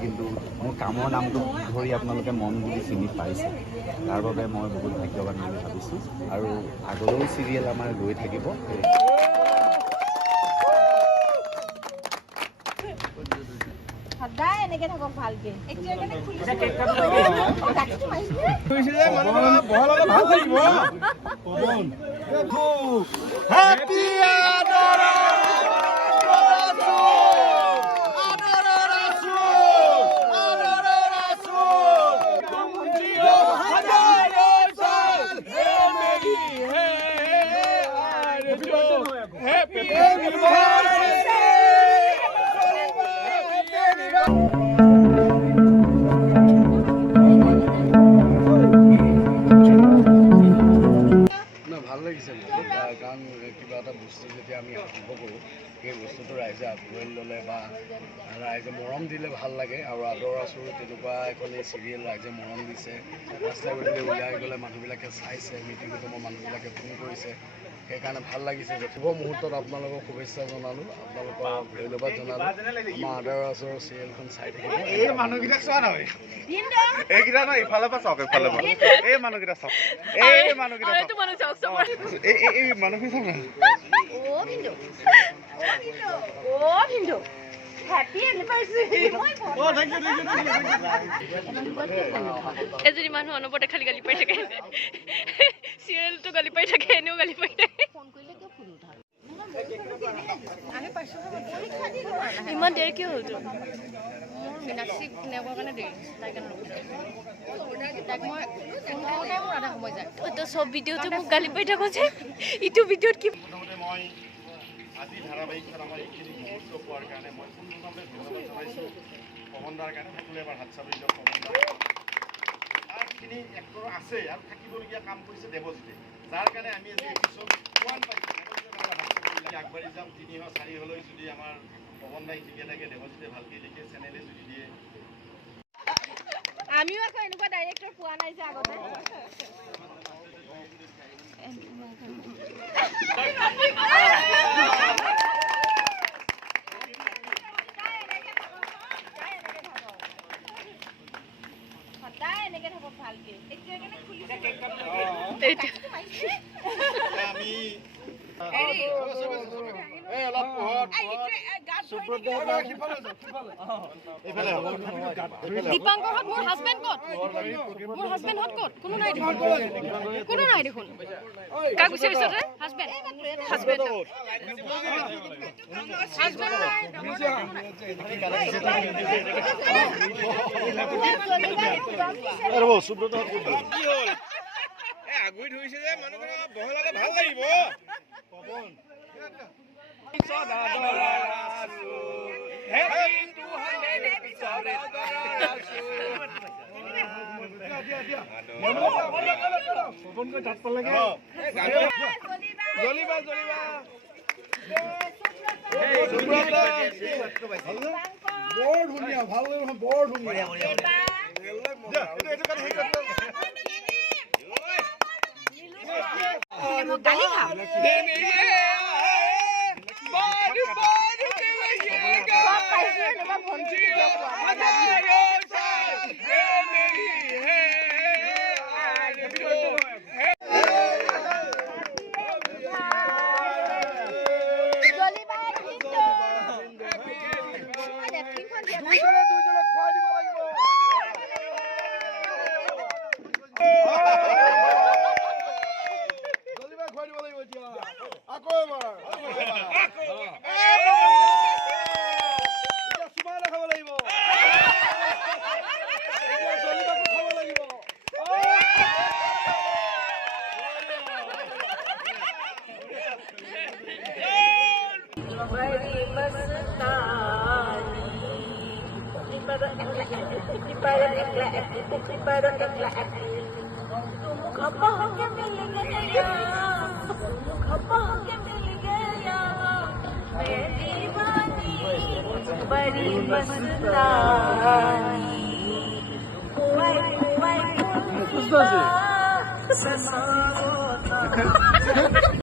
কিন্তু মোৰ কামৰ নামটো ধৰি আপোনালোকে মন বুলি চিনি পাইছে, তাৰ বাবে মই বহুত ভাগ্যৱান বুলি ভাবিছোঁ। আৰু আগলৈও চিৰিয়েল আমাৰ গৈ থাকিব। সদায় এনেকে থাকক ভালকে। ভাল লাগিছে কাৰণ কিবা এটা বস্তু যেতিয়া আমি আৰম্ভ কৰোঁ, সেই বস্তুটো ৰাইজে আঁকোৱালি ল'লে বা ৰাইজে মৰম দিলে ভাল লাগে। আৰু আদৰ আছোঁ তেনেকুৱা এখন এই চিৰিয়েল ৰাইজে মৰম দিছে, ৰাস্তাই গতিকে ওলাই গ'লে মানুহবিলাকে চাইছে, মিটিং কুটুমৰ মানুহবিলাকে ফোন কৰিছে, সেইকাৰণে ভাল লাগিছে। শুভ মুহূৰ্তত আপোনালোকক শুভেচ্ছা জনালোঁ, আপোনালোকক ধন্যবাদ জনালোঁ। আমাৰ আদৰ আচৰ চিৰিয়েলখন চাই থাকিব। এই মানুহকেইটাক চোৱা নহয়, এইকেইটা নহয়, ইফালৰ পৰা চাওক, ইফালৰ পৰা এই মানুহকেইটা চাওক, এই মানুহকেইটা চাওক, এই মানুহকেইটা চাওক। এজনী মানুহ অনবৰতে খালি গালি পাই থাকে, চিৰিয়েলটো গালি পাই থাকে, এনেও গালি পাই থাকে। ইমান দেৰি কিয় হ'ল? মীনাক্ষীক নেবৰ কাৰণে দেৰি, তাই কাৰণে তাইক মই ফোন কৰোঁতে মোৰ আধা সময় যায়। তই চব ভিডিঅ'টো মোক গালি পাই থাকো যে, ইটো ভিডিঅ'ত কি? প্ৰথমতে মই আজি ধাৰাবাহিকখন আমাৰ এইখিনি মুহূৰ্ত পোৱাৰ কাৰণে মই পোনপ্ৰথমে ধন্যবাদ জনাইছোঁ পৱনদাৰ কাৰণে। সকলোৱে এবাৰ হাত চাপৰি দিয়ক পৱনদাৰ। আনখিনি এক্টৰ আছে আৰু থাকিবলগীয়া কাম কৰিছে দেৱজিতে, যাৰ কাৰণে আমি আজি এপিছড 1 পাইছোঁ। আগবাঢ়ি যাম 3 4 যদি আমাৰ পৱনদাই ঠিকে থাকে, দেৱজিতে ভালকৈ লিখে, চেনেলে যদি দিয়ে। আমিও আকৌ এনেকুৱা ডাইৰেক্টৰ পোৱা নাই যে আগতে। সদায় এনেকে থাকক ভালকে। দীপাংকৰহঁত মোৰ হাজবেণ্ড ক'ত? মোৰ হাজবেণ্ডহঁত ক'ত? কোনো নাই দেখোন, কোনো নাই দেখোন। কাক বিচাৰিছ তই? হাজবেণ্ড হাজবেণ্ড আগুৰি ধৰিছে যে মানুহবিলাক বহলালে ভাল লাগিব। বৰ ধুনীয়া, ভাল লাগে, বৰ ধুনীয়া। দালি খাম। बड़ी मस्तानी